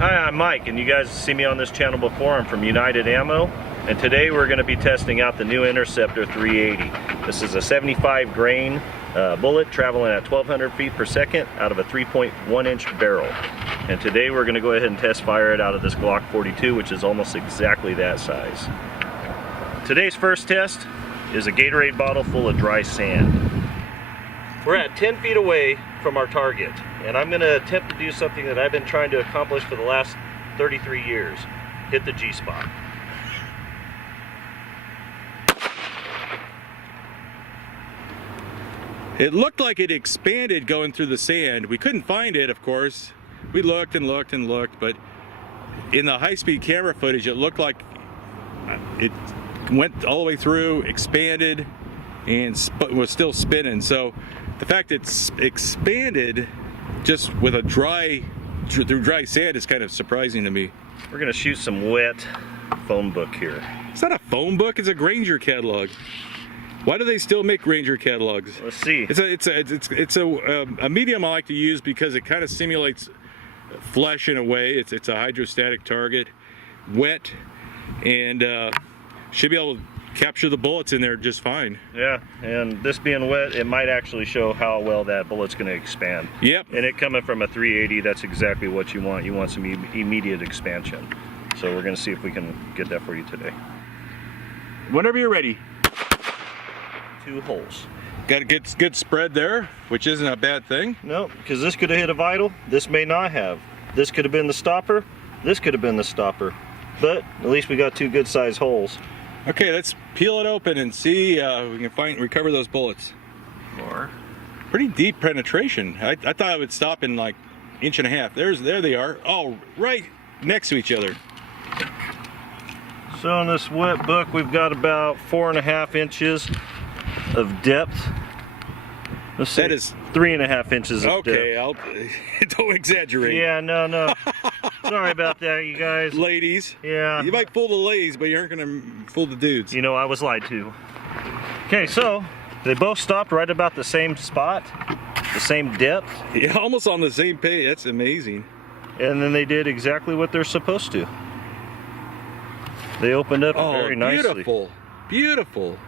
Hi, I'm Mike, and you guys see me on this channel before. I'm from United Ammo, and today we're going to be testing out the new Interceptor 380. This is a 75 grain bullet traveling at 1200 feet per second out of a 3.1 inch barrel. And today we're going to go ahead and test fire it out of this Glock 42, which is almost exactly that size. Today's first test is a Gatorade bottle full of dry sand. We're at 10 feet away from our target, and I'm going to attempt to do something that I've been trying to accomplish for the last 33 years. Hit the G-spot. It looked like it expanded going through the sand. We couldn't find it, of course. We looked and looked and looked, but in the high-speed camera footage, it looked like it went all the way through, expanded, and was still spinning. So the fact it's expanded just with a through dry sand is kind of surprising to me. We're going to shoot some wet phone book here. It's not a phone book, it's a Granger catalog. Why do they still make Granger catalogs? Let's see. It's a medium I like to use because it kind of simulates flesh in a way. It's a hydrostatic target, wet, and should be able to capture the bullets in there just fine. Yeah, and this being wet, it might actually show how well that bullet's going to expand. Yep. And it coming from a 380, that's exactly what you want. You want some immediate expansion. So we're going to see if we can get that for you today. Whenever you're ready. 2 holes. Got a good spread there, which isn't a bad thing. No, because this could have hit a vital. This may not have. This could have been the stopper. This could have been the stopper. But at least we got 2 good sized holes. Okay, let's peel it open and see if we can recover those bullets. More. Pretty deep penetration. I thought it would stop in like 1.5 inches. There they are. Oh, right next to each other. So in this wet book, we've got about 4.5 inches of depth. Let's see. That is 3.5 inches of okay, depth. don't exaggerate. Yeah, no. Sorry about that, you guys. Ladies. Yeah. You might fool the ladies, but you aren't going to fool the dudes. You know, I was lied to. Okay, so they both stopped right about the same spot, the same depth. Yeah, almost on the same page. That's amazing. And then they did exactly what they're supposed to. They opened up very nicely. Beautiful. Beautiful.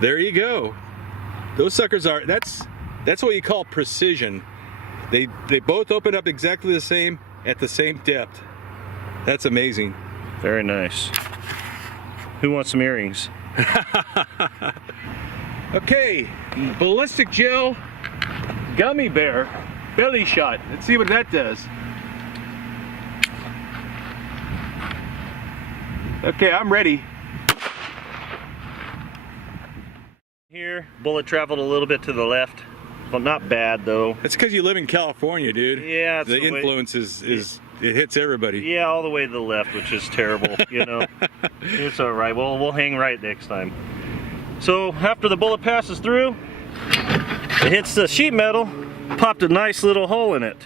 There you go. Those suckers are, that's what you call precision. They both open up exactly the same at the same depth. That's amazing. Very nice. Who wants some earrings? Okay, ballistic gel gummy bear belly shot. Let's see what that does. Okay, I'm ready. Here, bullet traveled a little bit to the left. Well, not bad though. That's because you live in California, dude. Yeah, the influence is it hits everybody. Yeah, all the way to the left, which is terrible. You know, it's all right. Well, we'll hang right next time. So after the bullet passes through, it hits the sheet metal, popped a nice little hole in it.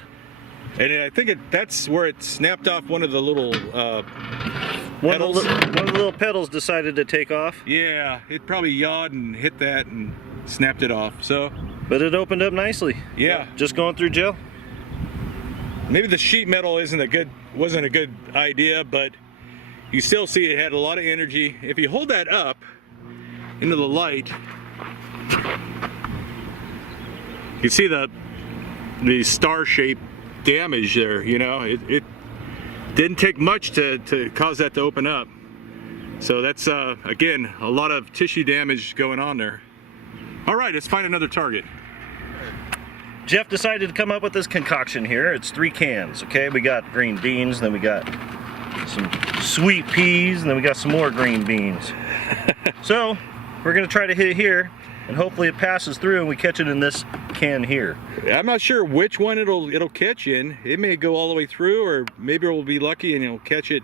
And I think that's where it snapped off one of the little one of the little pedals decided to take off. Yeah, it probably yawed and hit that and snapped it off. So, but it opened up nicely. Yeah, just going through gel. Maybe the sheet metal wasn't a good idea, but you still see it had a lot of energy. If you hold that up into the light, you see the star-shaped damage there. You know, it didn't take much to cause that to open up. So that's again a lot of tissue damage going on there. All right, let's find another target. Jeff decided to come up with this concoction here. It's 3 cans, okay? We got green beans, then we got some sweet peas, and then we got some more green beans. So we're gonna try to hit it here, and hopefully it passes through and we catch it in this can here. I'm not sure which one it'll catch in. It may go all the way through, or maybe we'll be lucky and it'll catch it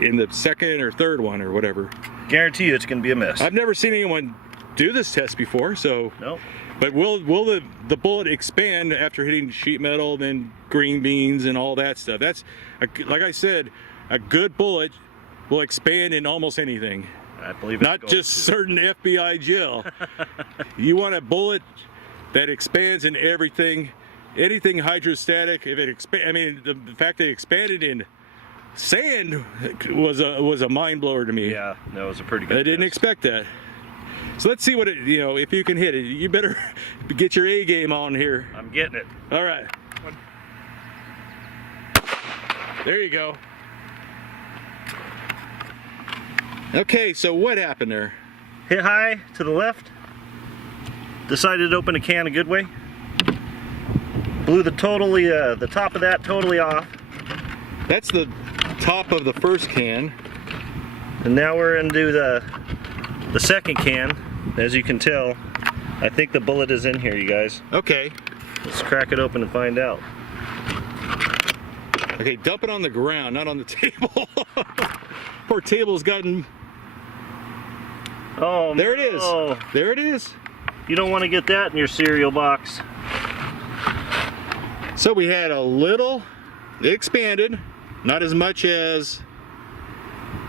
in the second or third one or whatever. Guarantee you it's gonna be a miss. I've never seen anyone do this test before, so. Nope. But will the bullet expand after hitting sheet metal, then green beans and all that stuff? That's, like I said, a good bullet will expand in almost anything. I believe it's not just certain FBI gel. You want a bullet that expands in everything anything hydrostatic, if it the fact that it expanded in sand was a mind blower to me. Yeah, that was a pretty good I didn't test. expect that. So let's see what it, if you can hit it. You better get your A game on here. I'm getting it. All right. There you go. Okay, so what happened there? Hit high to the left. Decided to open a can a good way. Blew the top of that totally off. That's the top of the first can. And now we're into the second can. As you can tell, I think the bullet is in here, you guys. Okay. Let's crack it open and find out. Okay, dump it on the ground, not on the table. Poor table's gotten... Oh, there it is. Oh, There it is. you don't want to get that in your cereal box. So we had a little, it expanded, not as much as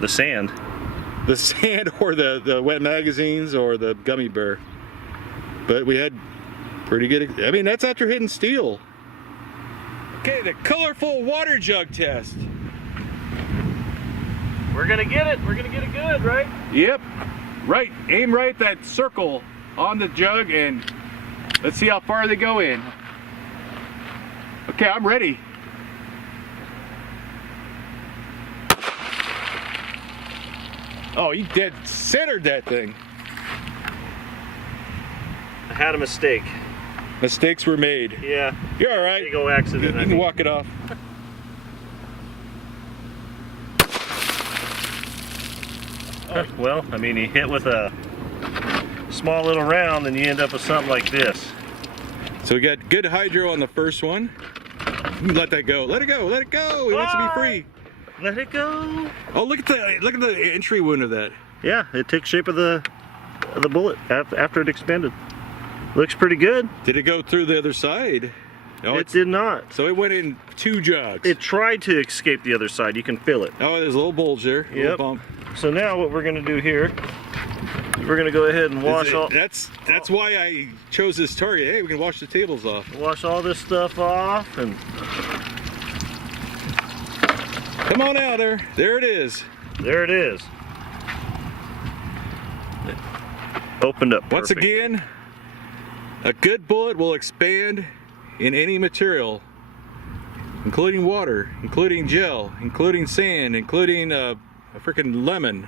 The sand. the sand or the wet magazines or the gummy bear. But we had pretty good, I mean, that's after hitting steel. Okay, the colorful water jug test. We're gonna get it. We're gonna get it good, right? Yep, right, aim right that circle on the jug and let's see how far they go in. Okay, I'm ready. Oh, you dead centered that thing. I had a mistake. Mistakes were made. Yeah. You're all right. Big ol' You accident. I can mean. walk it off. Well, I mean, you hit with a small little round, and you end up with something like this. So we got good hydro on the first one. Let that go. Let it go. Let it go. It wants to be free. Let it go. Oh, look at the entry wound of that. Yeah, it took shape of the bullet after it expanded. Looks pretty good. Did it go through the other side? No, It did not. So it went in 2 jugs. It tried to escape the other side. You can feel it. Oh, there's a little bulge there. A little Yep. bump. So now what we're gonna do here, we're gonna go ahead and wash all That's why I chose this target. Hey, we can wash the tables off. this stuff off, and Come on out there. There it is. there it is. It opened up Once perfect. again, a good bullet will expand in any material, including water, including gel, including sand, including a freaking lemon.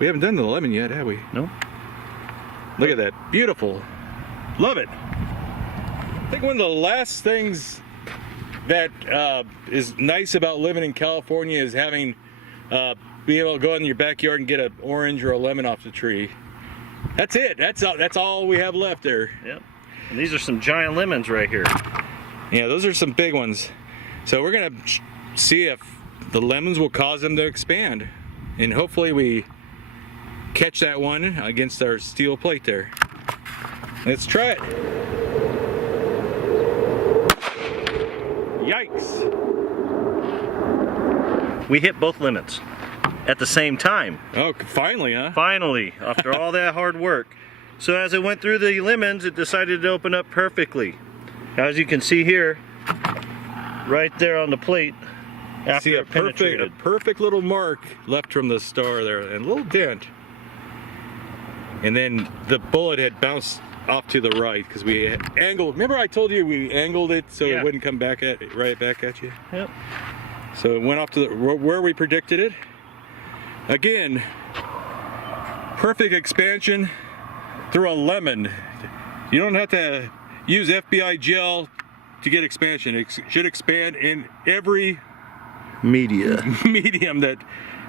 We haven't done the lemon yet, have we? No. Look at that. Beautiful. Love it. I think one of the last things that is nice about living in California is having being able to go in your backyard and get an orange or a lemon off the tree. That's it. That's all we have left there. Yep. And these are some giant lemons right here. Yeah, those are some big ones. So we're gonna see if the lemons will cause them to expand, and hopefully we catch that one against our steel plate there. Let's try it. Yikes! We hit both lemons at the same time. Oh, finally, huh? Finally, after all that hard work. So as it went through the lemons, it decided to open up perfectly. As you can see here, right there on the plate, after See a it penetrated. perfect little mark left from the star there, and a little dent. And then the bullet had bounced off to the right because we had angled. Remember I told you we angled it so Yeah. it wouldn't come back right back at you? Yep. So it went off to where we predicted it. Again, perfect expansion through a lemon. You don't have to use FBI gel to get expansion. It should expand in every Media. medium that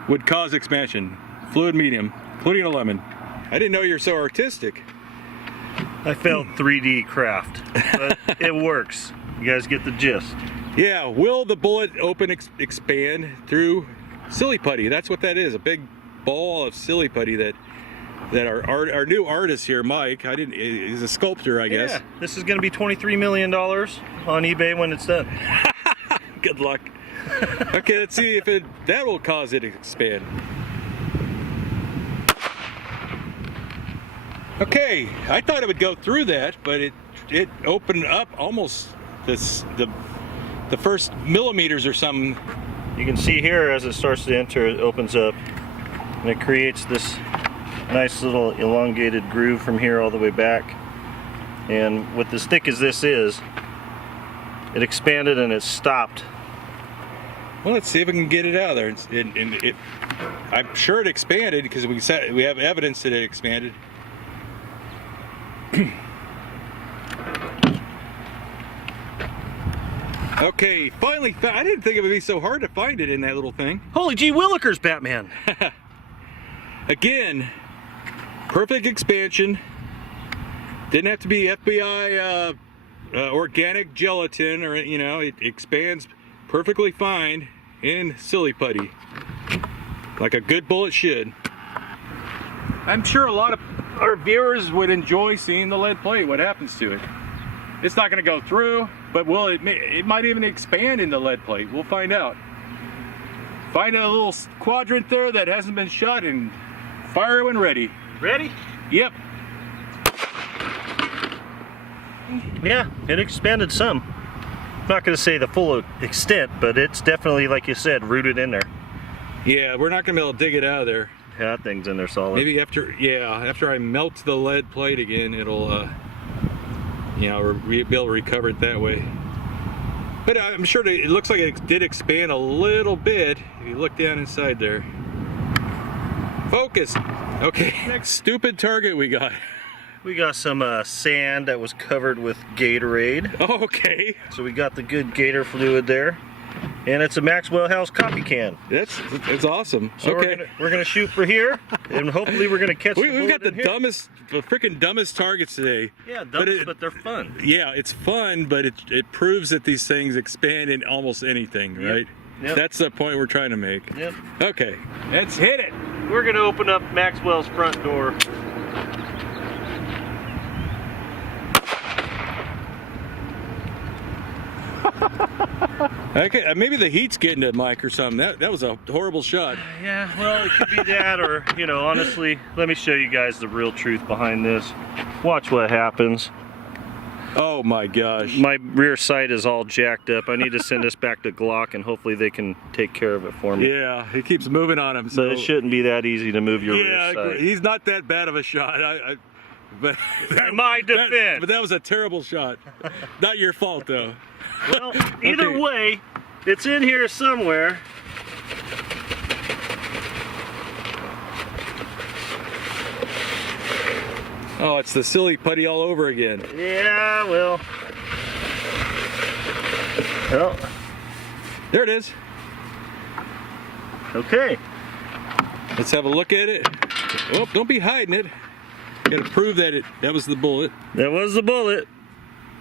would cause expansion. Fluid medium, including a lemon. I didn't know you were so artistic. I failed 3D craft, but it works. You guys get the gist. Yeah, will the bullet expand through silly putty? That's what that is, a big ball of silly putty that our new artist here, Mike, he's a sculptor, I guess. Yeah, this is going to be $23 million on eBay when it's done. Good luck. Okay, let's see if that will cause it to expand. Okay, I thought it would go through that, but it it opened up almost the first millimeters or something. You can see here as it starts to enter, it opens up and it creates this nice little elongated groove from here all the way back. And with as thick as this is, it expanded and it stopped. Well, let's see if we can get it out of there. I'm sure it expanded because we have evidence that it expanded. Okay, finally found. I didn't think it would be so hard to find it in that little thing. Holy gee willikers, Batman! Again, perfect expansion. Didn't have to be FBI organic gelatin, or it expands perfectly fine in silly putty, like a good bullet should. I'm sure a lot of our viewers would enjoy seeing the lead plate. What happens to it? It's not going to go through, but it might even expand in the lead plate. We'll find out. Find a little quadrant there that hasn't been shot and fire when ready. Ready? Yep. Yeah, it expanded some. I'm not going to say the full extent, but it's definitely, like you said, rooted in there. Yeah, we're not going to be able to dig it out of there. Yeah, that thing's in there solid. Maybe after I melt the lead plate again, it'll be able to recover it that way. But I'm sure it looks like it did expand a little bit if you look down inside there. Focus. Okay, next stupid target we got. We got some sand that was covered with Gatorade. Oh, okay. So we got the good Gator fluid there. And it's a Maxwell House coffee can. It's awesome. So okay. we're gonna shoot for here, and hopefully we're gonna catch. We've got the freaking dumbest targets today. Yeah, dumb, but they're fun. Yeah, it's fun, but it proves that these things expand in almost anything, right? Yep. That's the point we're trying to make. Yep. Okay, let's hit it. We're gonna open up Maxwell's front door. Okay, maybe the heat's getting to Mike or something. That was a horrible shot. Yeah, well, it could be that, or honestly, let me show you guys the real truth behind this. Watch what happens. Oh my gosh. My rear sight is all jacked up. I need to send this back to Glock, and hopefully they can take care of it for me. Yeah, he keeps moving on him. So but it shouldn't be that easy to move your rear sight. He's not that bad of a shot. But in my defense. But that was a terrible shot. Not your fault, though. Well, either way, it's in here somewhere. Oh, it's the silly putty all over again. Yeah, well. Well. There it is. Okay. Let's have a look at it. Oh, don't be hiding it. Got to prove that that was the bullet. That was the bullet.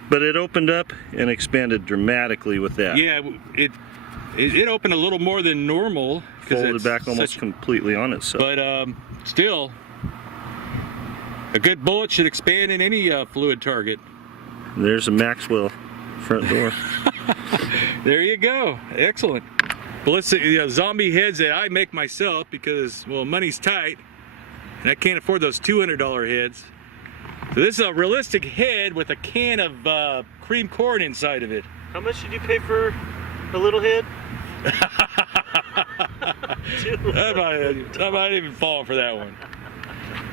But it opened up and expanded dramatically with that. Yeah, it opened a little more than normal. Folded back almost completely on itself. But still, a good bullet should expand in any fluid target. There's a Maxwell front door. There you go. Excellent. Well, let's see, zombie heads that I make myself because, well, money's tight and I can't afford those $200 heads. So this is a realistic head with a can of cream corn inside of it. How much did you pay for a little head? I might even fall for that one.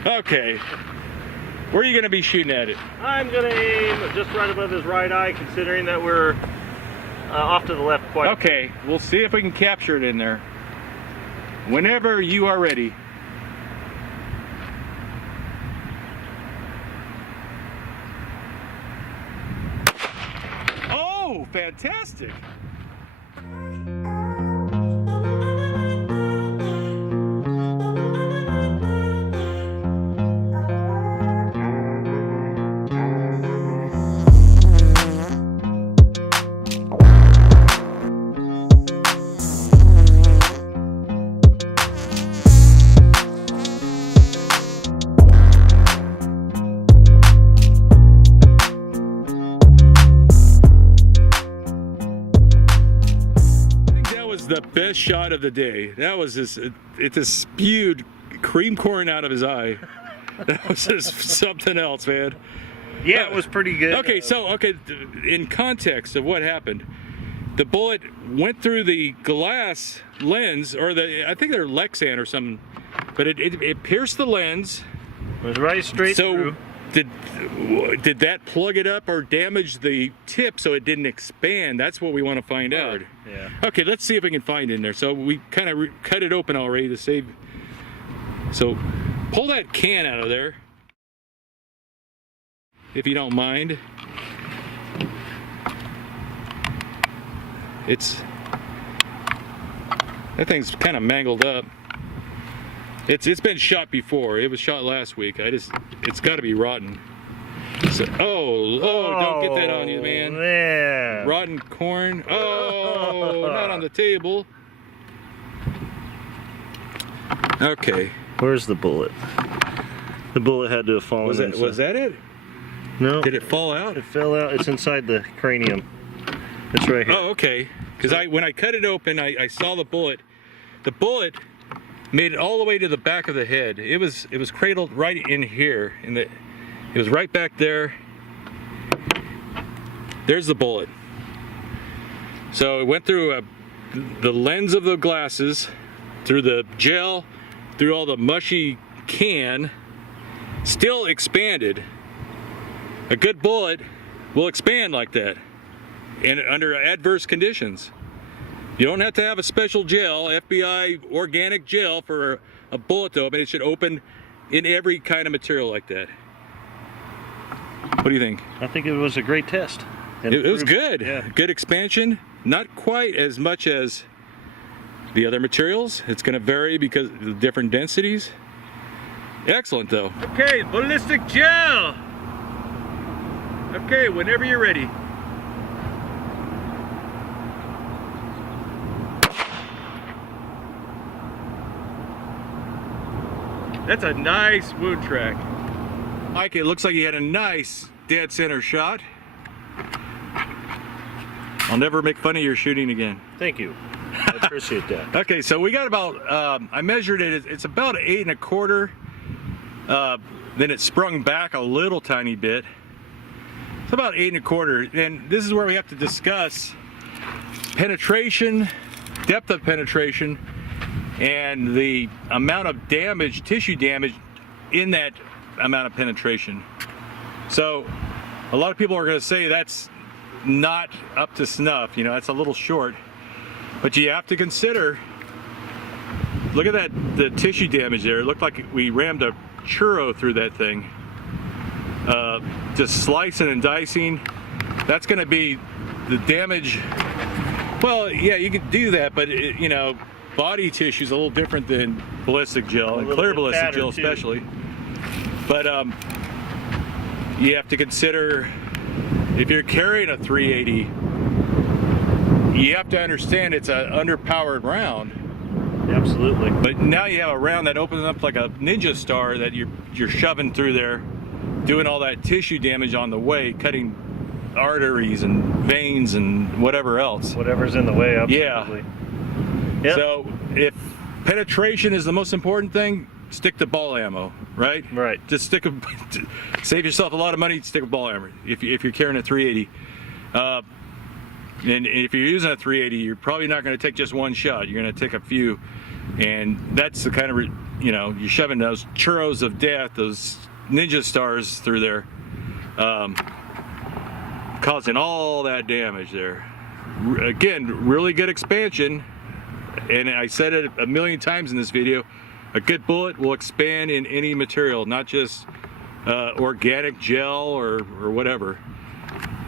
Okay. Where are you going to be shooting at it? I'm going to aim just right above his right eye, considering that we're off to the left quite. Okay, we'll see if we can capture it in there. Whenever you are ready. Oh, fantastic! The best shot of the day. That was just, it just spewed cream corn out of his eye. That was just something else, man. Yeah, it was pretty good. Okay, so in context of what happened, the bullet went through the glass lens, or I think they're Lexan or something, but it pierced the lens. It was right straight through. Did that plug it up or damage the tip so it didn't expand? That's what we want to find out. Yeah. Okay, let's see if we can find in there. So we kind of cut it open already to save. So pull that can out of there, if you don't mind. That thing's kind of mangled up. It's been shot before. It was shot last week. It's got to be rotten. So, don't get that on you, man. Man. Rotten corn. Oh, not on the table. Okay. Where's the bullet? The bullet had to have fallen. Was that it? No. Did it fall out? It fell out. It's inside the cranium. It's right here. Oh, okay. Because when I cut it open, I saw the bullet. The bullet made it all the way to the back of the head. It was cradled right in here. It was right back there. There's the bullet. So it went through the lens of the glasses, through the gel, through all the mushy can, still expanded. A good bullet will expand like that, and under adverse conditions. You don't have to have a special gel, FBI organic gel, for a bullet to open. It should open in every kind of material like that. What do you think? I think it was a great test. It was good. Yeah. Good expansion. Not quite as much as the other materials. It's going to vary because of the different densities. Excellent though. Okay, ballistic gel. Okay, whenever you're ready. That's a nice wound track. Mike, it looks like you had a nice dead center shot. I'll never make fun of your shooting again. Thank you. I appreciate that. Okay, so we got about, I measured it, it's about 8 1/4. Then it sprung back a little tiny bit. It's about 8 1/4. And this is where we have to discuss penetration, depth of penetration, and the amount of damage, tissue damage, in that amount of penetration. So a lot of people are going to say that's not up to snuff, you know, that's a little short. But you have to consider, look at that, the tissue damage there. It looked like we rammed a churro through that thing. Just slicing and dicing, that's going to be the damage. Well, yeah, you can do that, but you know, body tissue is a little different than ballistic gel, and clear ballistic gel especially. But you have to consider, if you're carrying a 380, you have to understand it's an underpowered round. Absolutely. But now you have a round that opens up like a ninja star that you're shoving through there, doing all that tissue damage on the way, cutting arteries and veins and whatever else. Whatever's in the way, absolutely. Yeah. Yep. So if penetration is the most important thing, stick to ball ammo, right? Right. Just save yourself a lot of money, stick with ball ammo if you're carrying a 380. And if you're using a 380, you're probably not going to take just one shot. You're going to take a few, and that's the kind of, you know, you're shoving those churros of death, those ninja stars through there, causing all that damage there. Again, really good expansion, and I said it a million times in this video, a good bullet will expand in any material, not just organic gel or whatever.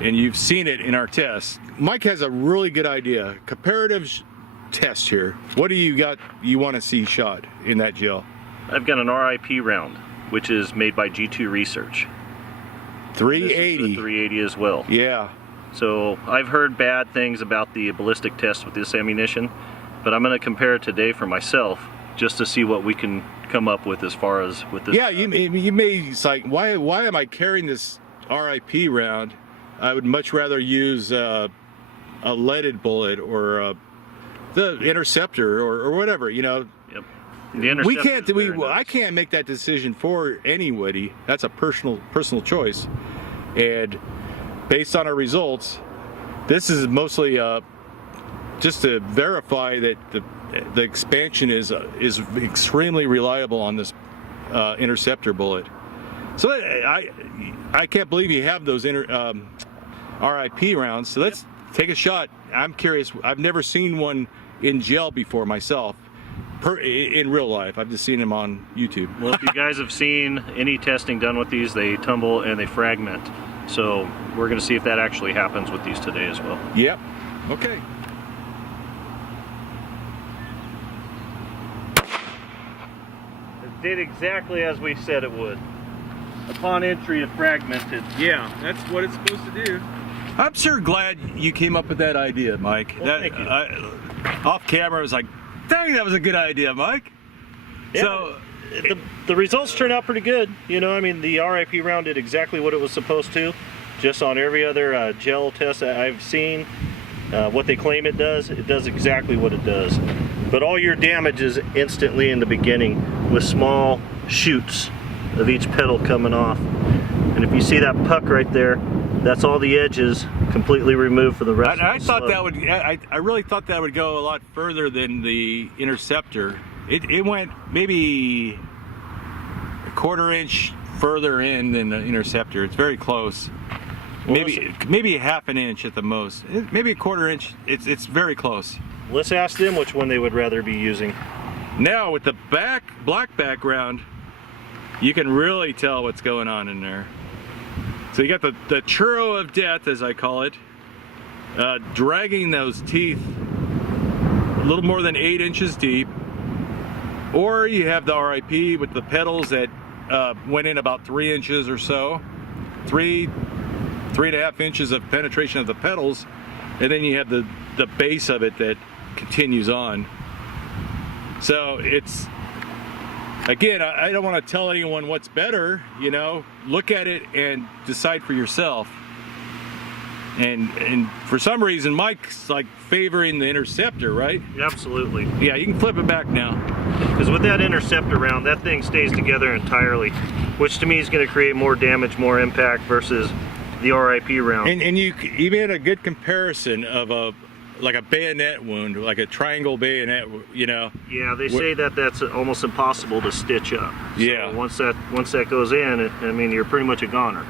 And you've seen it in our tests. Mike has a really good idea. Comparative test here. What do you got you want to see shot in that gel? I've got an RIP round, which is made by G2 Research. 380. This is the 380 as well. Yeah. So I've heard bad things about the ballistic test with this ammunition, but I'm going to compare it today for myself just to see what we can come up with as far as with this. Yeah, you may like, why am I carrying this RIP round? I would much rather use a leaded bullet or the Interceptor or whatever, you know. Yep. The Interceptor I can't make that decision for anybody. That's a personal choice. And based on our results, this is mostly just to verify that the expansion is extremely reliable on this Interceptor bullet. So I can't believe you have those RIP rounds. So let's take a shot. I'm curious. I've never seen one in gel before myself, in real life. I've just seen them on YouTube. Well, if you guys have seen any testing done with these, they tumble and they fragment. So we're going to see if that actually happens with these today as well. Yep. Okay. It did exactly as we said it would. Upon entry, it fragmented. Yeah, that's what it's supposed to do. I'm sure glad you came up with that idea, Mike. Well, thank you. Off camera, I was like, dang, that was a good idea, Mike. Yeah, So the results turned out pretty good. You know, I mean, the RIP round did exactly what it was supposed to. Just on every other gel test that I've seen, what they claim it does exactly what it does. But all your damage is instantly in the beginning with small shoots of each petal coming off. And if you see that puck right there, that's all the edges completely removed for the rest of the I thought slope. that would. I really thought that would go a lot further than the Interceptor. It went maybe a 1/4 inch further in than the Interceptor. It's very close. Well, Maybe a 1/2 inch at the most. Maybe a 1/4 inch. It's very close. Let's ask them which one they would rather be using. Now with the black background, you can really tell what's going on in there. So you got the churro of death, as I call it, dragging those teeth a little more than 8 inches deep. Or you have the RIP with the petals that went in about 3 inches or so. 3.5 inches of penetration of the petals. And then you have the base of it that continues on. So it's, again, I don't want to tell anyone what's better, you know. Look at it and decide for yourself. And for some reason, Mike's like favoring the Interceptor, right? Absolutely. Yeah, you can flip it back now. Because with that Interceptor round, that thing stays together entirely, which to me is going to create more damage, more impact versus the RIP round. And you made a good comparison of like a bayonet wound, like a triangle bayonet, you know. Yeah, they say that that's almost impossible to stitch up. So Yeah. once that goes in, I mean, you're pretty much a goner.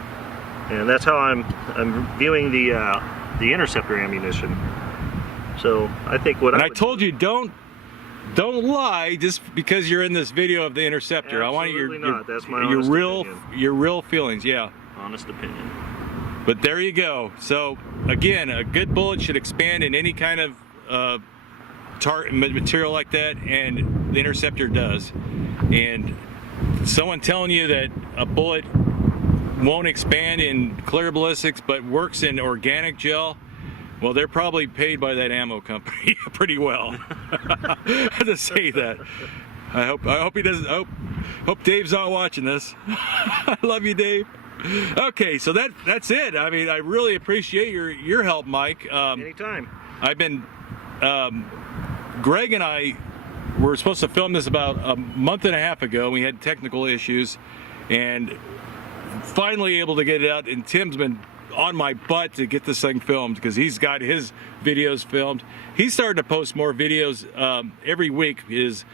And that's how I'm viewing the Interceptor ammunition. So I think what I told you don't lie just because you're in this video of the Interceptor. Absolutely I want your not. That's my your honest opinion. opinion. Your real feelings, yeah. Honest opinion. But there you go. So again, a good bullet should expand in any kind of material like that, and the Interceptor does. And someone telling you that a bullet won't expand in clear ballistics but works in organic gel, well, they're probably paid by that ammo company pretty well. I have to say that. I hope he doesn't. Hope Dave's not watching this. I love you, Dave. Okay, so that's it. I mean, I really appreciate your help, Mike. Anytime. I've been, Greg and I were supposed to film this about a month and a half ago. We had technical issues, and finally able to get it out. And Tim's been on my butt to get this thing filmed because he's got his videos filmed. He's starting to post more videos every week. His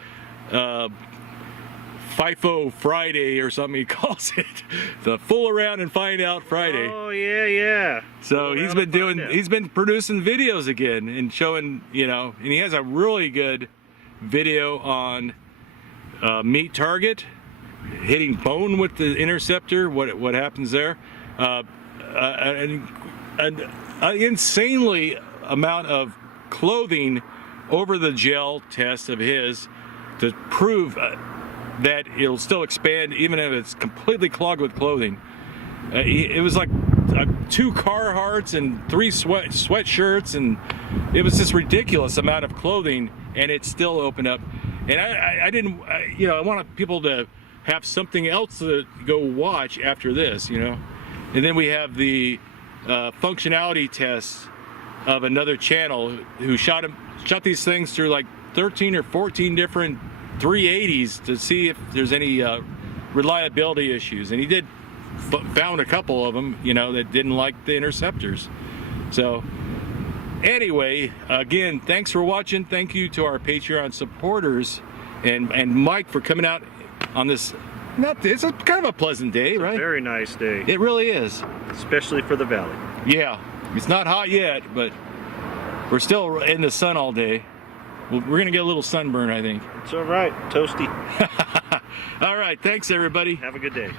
FIFO Friday or something he calls it, the Fool Around and Find Out Friday. Oh yeah. So he's been producing videos again and showing, you know, and he has a really good video on meat target, hitting bone with the Interceptor, what happens there. An insanely amount of clothing over the gel test of his to prove that it'll still expand even if it's completely clogged with clothing. It was like 2 Carhartts and 3 sweatshirts, and it was this ridiculous amount of clothing, and it still opened up. And I didn't, you know, I want people to have something else to go watch after this, you know. And then we have the functionality tests of another channel who shot these things through like 13 or 14 different 380s to see if there's any reliability issues. And he did found a couple of them, you know, that didn't like the Interceptors. So anyway, again, thanks for watching. Thank you to our Patreon supporters and Mike for coming out on this. It's a kind of a pleasant day, right? Very nice day. It really is. Especially for the valley. Yeah, it's not hot yet, but we're still in the sun all day. We're gonna get a little sunburn, I think. It's all right. Toasty. All right, thanks everybody. Have a good day.